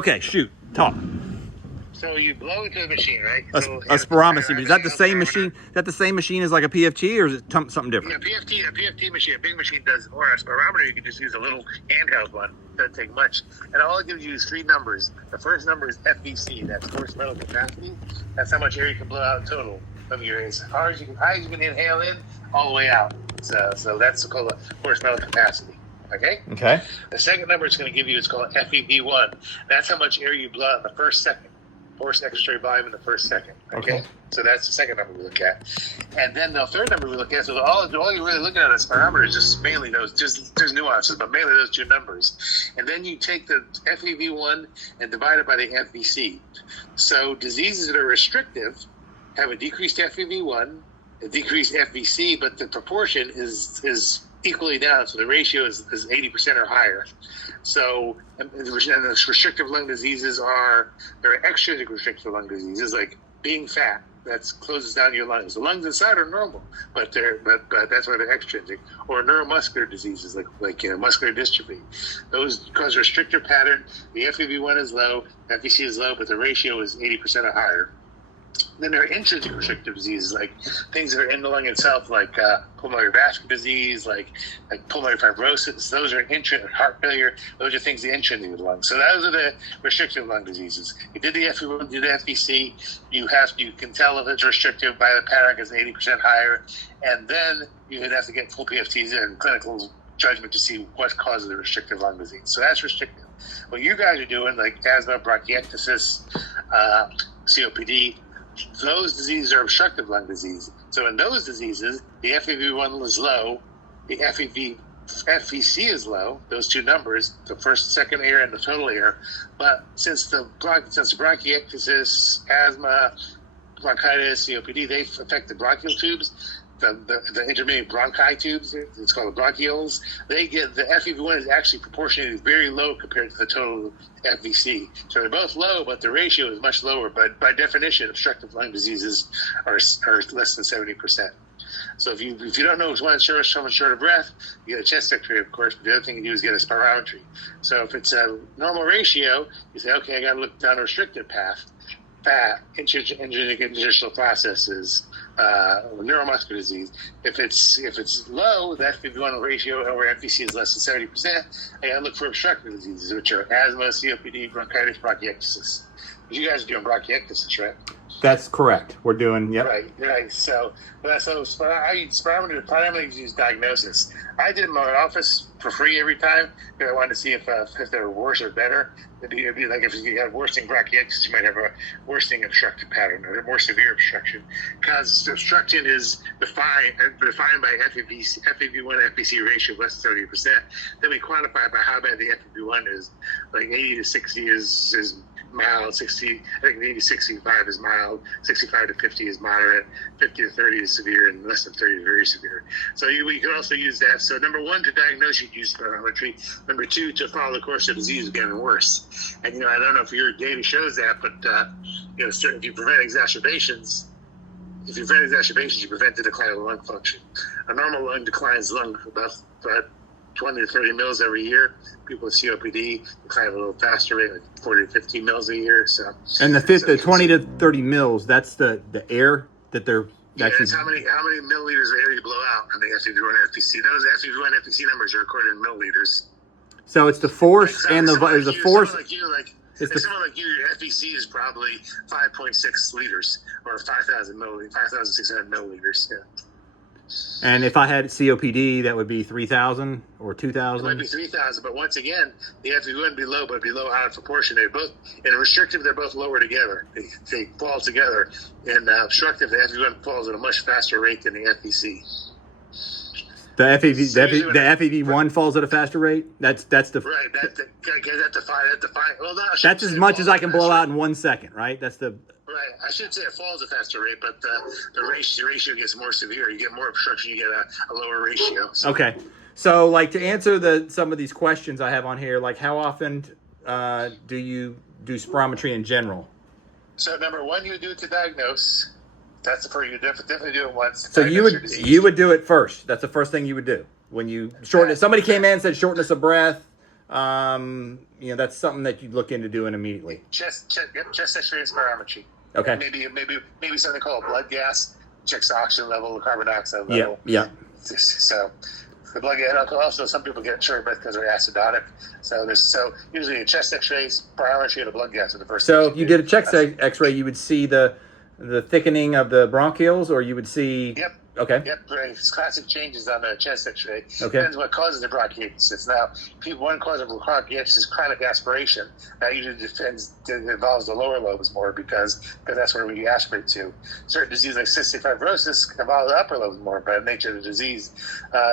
Okay, shoot, talk. So you blow into the machine, right? A spirometry. Is that the same machine? Is that the same machine as like a PFT, or is it something different? Yeah, a PFT machine, a big machine does more. A spirometer, you can just use a little handheld one. Doesn't take much. And all it gives you is three numbers. The first number is FVC. That's forced vital capacity. That's how much air you can blow out in total of your as high as you can inhale in, all the way out. So that's called the forced vital capacity. Okay? Okay. The second number it's going to give you is called FEV1. That's how much air you blow out in the first second. Forced expiratory volume in the first second. Okay? So that's the second number we look at. And then the third number we look at, so all you're really looking at a spirometer is just mainly those, there's nuances, but mainly those two numbers. And then you take the FEV1 and divide it by the FVC. So diseases that are restrictive have a decreased FEV1, a decreased FVC, but the proportion is equally down, so the ratio is 80% or higher. So, and the restrictive lung diseases there are extrinsic restrictive lung diseases like being fat. That closes down your lungs. The lungs inside are normal, but that's why they're extrinsic. Or neuromuscular diseases like muscular dystrophy. Those cause a restrictor pattern. The FEV1 is low, FVC is low, but the ratio is 80% or higher. Then there are intrinsic restrictive diseases, like things that are in the lung itself, like pulmonary vascular disease, like pulmonary fibrosis. Those are intrinsic. Heart failure. Those are things that are intrinsic to the lung. So those are the restrictive lung diseases. You did the FEV1, did the FVC. You can tell if it's restrictive by the pattern because it's 80% higher, and then you would have to get full PFTs and clinical judgment to see what causes the restrictive lung disease. So that's restrictive. What you guys are doing, like asthma, bronchiectasis, COPD. Those diseases are obstructive lung disease. So in those diseases, the FEV1 is low, the FVC is low, those two numbers, the first, second air, and the total air. But since the bronchiectasis, asthma, bronchitis, COPD, they affect the bronchial tubes, the intermediate bronchi tubes, it's called the bronchioles, the FEV1 is actually proportionally very low compared to the total FVC. So they're both low, but the ratio is much lower. But by definition, obstructive lung diseases are less than 70%. So if you don't know someone's short of breath, you get a chest X-ray, of course, but the other thing you do is get a spirometry. So if it's a normal ratio, you say, okay, I got to look down a restricted path. Fat, interstitial processes, neuromuscular disease. If it's low, the FEV1 ratio over FVC is less than 70%. I gotta look for obstructive diseases, which are asthma, COPD, bronchitis, bronchiectasis. You guys are doing bronchiectasis, right? That's correct. We're doing, yep. Right. So spirometer primarily use diagnosis. I did in my office for free every time because I wanted to see if they were worse or better. It'd be like if you had worsening bronchiectasis, you might have a worsening obstructive pattern or a more severe obstruction. Because obstruction is defined by FEV1 FVC ratio of less than 30%. Then we quantify it by how bad the FEV1 is. Like 80 to 60 is mild, 60, I think 80 to 65 is mild, 65 to 50 is moderate, 50 to 30 is severe, and less than 30 is very severe. So we can also use that. So number one, to diagnose, you'd use spirometry. Number two, to follow the course of disease is getting worse. And, I don't know if your data shows that, but, if you prevent exacerbations, you prevent the decline of lung function. A normal lung declines about 20 to 30 mils every year. People with COPD decline at a little faster rate, like 40 to 50 mils a year. So, and the 20 to 30 mils, that's the air that they're. That's how many milliliters of air you blow out on the FEV1 FVC. Those FEV1 FVC numbers are recorded in milliliters. So it's the force and the force. Someone like you, your FVC is probably 5.6 liters or 5,600 milliliters. Yeah. And if I had COPD, that would be 3,000 or 2,000? It might be 3,000, but once again, the FEV1 would be low, but it'd be low out of proportion. They're both, in a restrictive, they're both lower together. They fall together. In obstructive, the FEV1 falls at a much faster rate than the FVC. The FEV1 falls at a faster rate? That's the... Right, that's as much as I can blow out in 1 second, right? That's the... Right. I should say it falls at a faster rate, but the ratio gets more severe. You get more obstruction, you get a lower ratio. So. Okay. So, like, to answer some of these questions I have on here, like, how often do you do spirometry in general? So, number one, you do it to diagnose. That's the first. You definitely do it once. So you would do it first. That's the first thing you would do when you shortness. Somebody came in and said shortness of breath, that's something that you'd look into doing immediately. Chest X-ray and spirometry. Okay. Maybe something called blood gas. Checks the oxygen level, the carbon dioxide level. Yeah. So the blood gas. Also, some people get short breath because they're acidotic. So usually a chest X-ray, spirometry, and a blood gas are the first. So if you did a chest X-ray, you would see the thickening of the bronchioles, or you would see. Yep. Okay. Yep. Right. It's classic changes on the chest X-ray. Okay. Depends what causes the bronchiectasis. Now, one cause of bronchiectasis is chronic aspiration. That usually involves the lower lobes more because that's where we aspirate to. Certain diseases like cystic fibrosis involve the upper lobes more by the nature of the disease.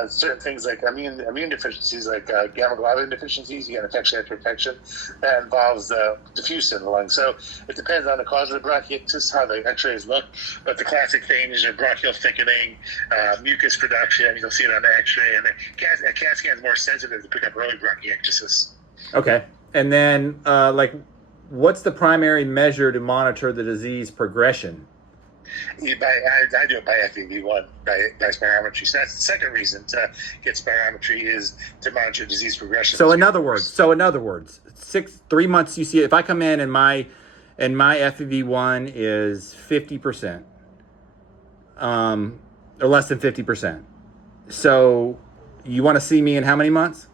Certain things like immune deficiencies, like gamma globulin deficiencies, you get infection after infection. That involves diffuse in the lungs. So it depends on the cause of the bronchiectasis, how the X-rays look. But the classic things are bronchial thickening. Mucus production, you'll see it on the X-ray, and the CAT scan is more sensitive to pick up early bronchiectasis. Okay, and then what's the primary measure to monitor the disease progression? I do it by FEV1, by spirometry. So that's the second reason to get spirometry is to monitor disease progression. So in other words, 3 months you see it. If I come in and my FEV1 is 50%. Or less than 50%. So you want to see me in how many months?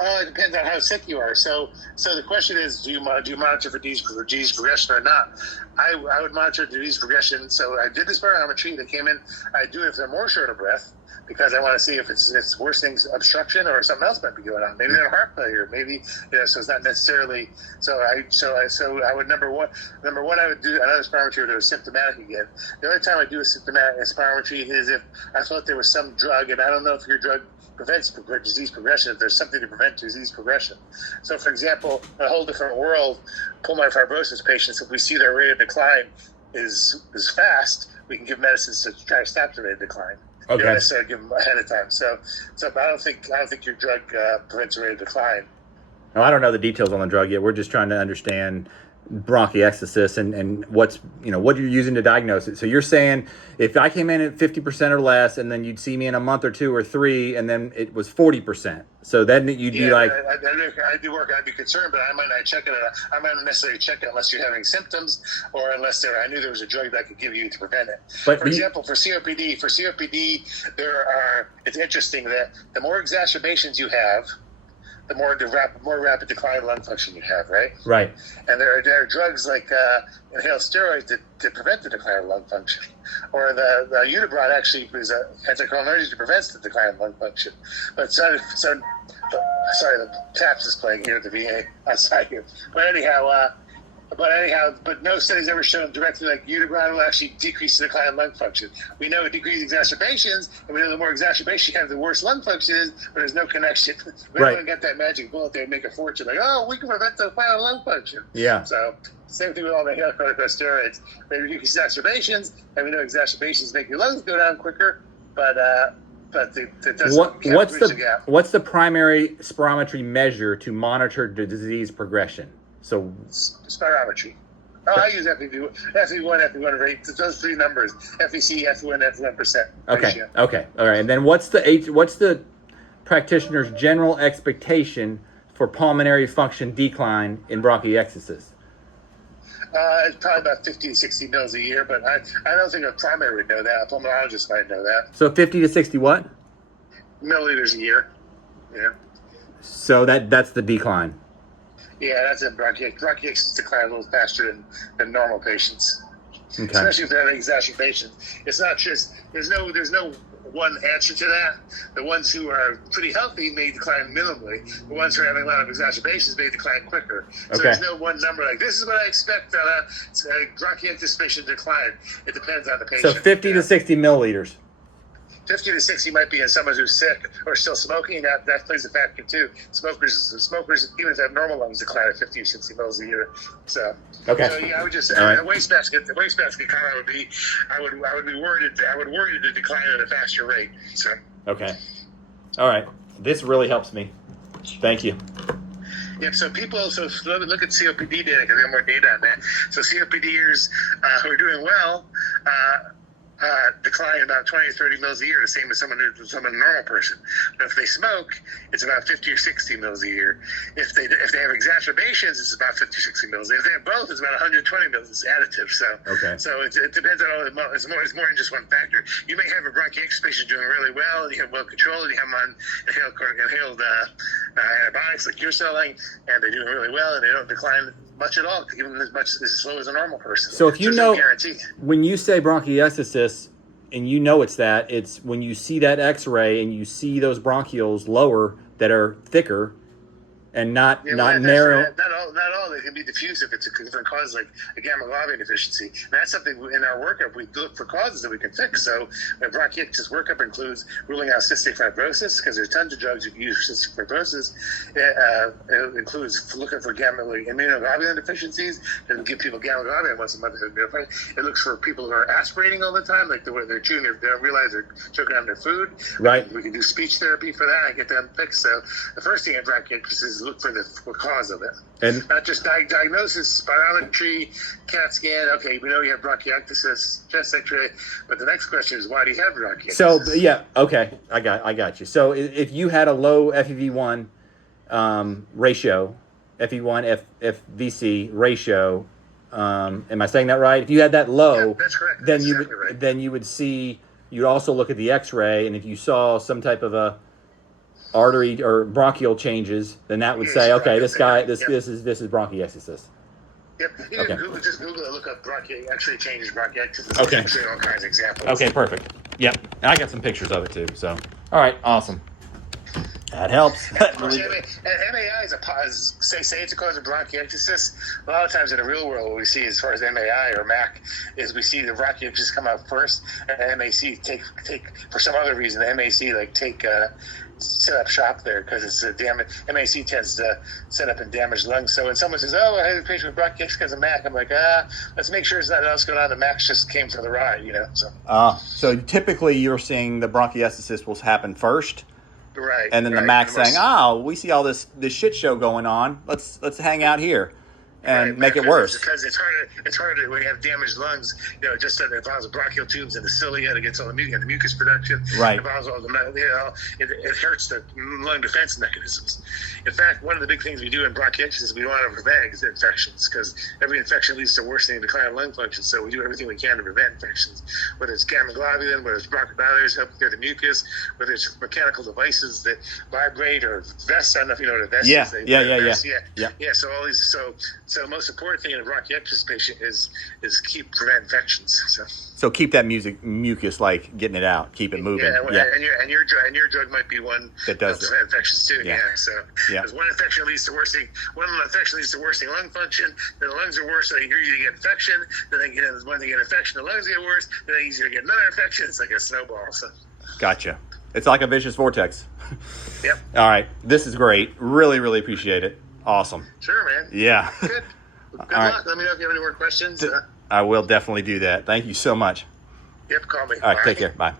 It depends on how sick you are. So the question is, do you monitor for disease progression or not? I would monitor disease progression. So I did the spirometry. They came in. I do it if they're more short of breath because I want to see if it's worsening obstruction or something else might be going on. Maybe they're heart failure. Maybe so it's not necessarily. So I would number one I would do another spirometry if it was symptomatic again. The only time I do a symptomatic spirometry is if I thought there was some drug, and I don't know if your drug prevents disease progression, if there's something to prevent disease progression. So, for example, in a whole different world, pulmonary fibrosis patients, if we see their rate of decline is fast, we can give medicines to try to stop the rate of decline. Okay. You don't necessarily give them ahead of time. So but I don't think your drug prevents the rate of decline. No, I don't know the details on the drug yet. We're just trying to understand bronchiectasis and what you're using to diagnose it. So you're saying if I came in at 50% or less, and then you'd see me in a month or 2 or 3, and then it was 40%. So then you'd be like, I'd be concerned, but I might not check it. I might not necessarily check it unless you're having symptoms, or unless I knew there was a drug that I could give you to prevent it. But for example, for COPD, it's interesting that the more exacerbations you have, the more rapid decline in lung function you have, right? Right. And there are drugs like inhaled steroids to prevent the decline of lung function. Or the Unibron actually is an anticholinergic that prevents the decline of lung function. But sorry, the taps is playing here at the VA outside here. But no study's ever shown directly like Unibron will actually decrease the decline of lung function. We know it decreases exacerbations, and we know the more exacerbations you have, the worse lung function is, but there's no connection. We don't get that magic bullet there and make a fortune like, we can prevent the decline of lung function. Yeah. So same thing with all the inhaled corticosteroids. They reduce exacerbations, and we know exacerbations make your lungs go down quicker, but it doesn't. What's the primary spirometry measure to monitor the disease progression? So spirometry. I use FEV1 rate. Those 3 numbers: FEC, FEV1, FEV1%. Okay. All right. And then what's the practitioner's general expectation for pulmonary function decline in bronchiectasis? It's probably about 50 to 60 mils a year, but I don't think a primary would know that. A pulmonologist might know that. So 50 to 60 what? Milliliters a year. Yeah. So that's the decline. Yeah, that's it. Bronchiectasis decline a little faster than normal patients, okay. Especially if they're having exacerbations. It's not just there's no one answer to that. The ones who are pretty healthy may decline minimally. The ones who are having a lot of exacerbations may decline quicker. So there's no one number like this is what I expect on a bronchiectasis patient decline. It depends on the patient. So 50 to 60 milliliters. 50 to 60 might be in someone who's sick or still smoking. That plays a factor too. Smokers, even if they have normal lungs, decline at 50 or 60 mils a year. So, yeah, I would just the wastebasket comment would be, I would be worried. I would worry to decline at a faster rate. So. Okay. All right. This really helps me. Thank you. Yeah, so look at COPD data because we have more data on that. So COPDers who are doing well. decline about 20 or 30 mils a year, the same as someone a normal person. But if they smoke, it's about 50 or 60 mils a year. If they have exacerbations, it's about 50 or 60 mils. If they have both, it's about 120 mils. It's additive. So it depends on it's more than just one factor. You may have a bronchiectasis patient doing really well, and you have well controlled, and you have them on inhaled antibiotics like you're selling, and they're doing really well, and they don't decline much at all, even as slow as a normal person. So if you know, when you say bronchiectasis, and you know it's when you see that X-ray and you see those bronchioles lower that are thicker and not narrow. Not all. They can be diffuse if it's a different cause, like a gamma globulin deficiency. And that's something in our workup we look for causes that we can fix. So my bronchiectasis workup includes ruling out cystic fibrosis, because there's tons of drugs you can use for cystic fibrosis. It includes looking for gamma immunoglobulin deficiencies. It doesn't give people gamma globulin once a month. It looks for people who are aspirating all the time, like they're chewing, they don't realize they're choking on their food. Right. We can do speech therapy for that and get them fixed. So the first thing in bronchiectasis is look for the cause of it, and not just diagnosis, spirometry, CAT scan. Okay, we know you have bronchiectasis, chest X-ray, but the next question is, why do you have bronchiectasis? So yeah, okay, I got you. So if you had a low FEV1 ratio, FEV1 FVC ratio, am I saying that right? If you had that low, yeah, that's correct. Then That's you would see. You'd also look at the X-ray, and if you saw some type of a artery or bronchial changes, then that would say, okay, this is bronchiectasis. Yep. You can Google it, look up X-ray changes, bronchiectasis. Okay. X-ray, all kinds of examples. Okay, perfect. Yep. And I got some pictures of it too. So, all right, awesome. That helps. Of course, MAI is say it's a cause of bronchiectasis. A lot of times in the real world, what we see as far as MAI or MAC is we see the bronchiectasis come out first, and MAC take for some other reason. The MAC set up shop there because it's a damage. MAC tends to set up in damaged lungs. So when someone says, "Oh, I had a patient with bronchiectasis because of MAC," I'm like, let's make sure there's nothing else going on. The MAC just came for the ride, So typically, you're seeing the bronchiectasis will happen first. Right. And then the MAC saying, we see all this shit show going on. Let's hang out here and make it worse. Because it's harder when you have damaged lungs. Just that it involves the bronchial tubes and the cilia. It gets all the mucus production. Right. It involves all the it hurts the lung defense mechanisms. In fact, one of the big things we do in bronchiectasis is we want to prevent infections, because every infection leads to worsening and decline of lung function. So we do everything we can to prevent infections, whether it's gamma globulin, whether it's bronchodilators help clear the mucus, whether it's mechanical devices that vibrate, or vests. I don't know if you know what a vest is. Yeah. So all these. So the most important thing in a bronchiectasis patient is prevent infections. So keep that mucus, like getting it out, keep it moving. And your drug might be one that does prevent infections too. Because one infection leads to worsening lung function. Then the lungs are worse, so you're easy to get infection. Then when they get infection, the lungs get worse. Then they easier to get another infection. It's like a snowball. So. Gotcha. It's like a vicious vortex. Yep. All right. This is great. Really, really appreciate it. Awesome. Sure, man. Yeah. Good luck. Let me know if you have any more questions. I will definitely do that. Thank you so much. Yep, call me. All right, take care. Bye.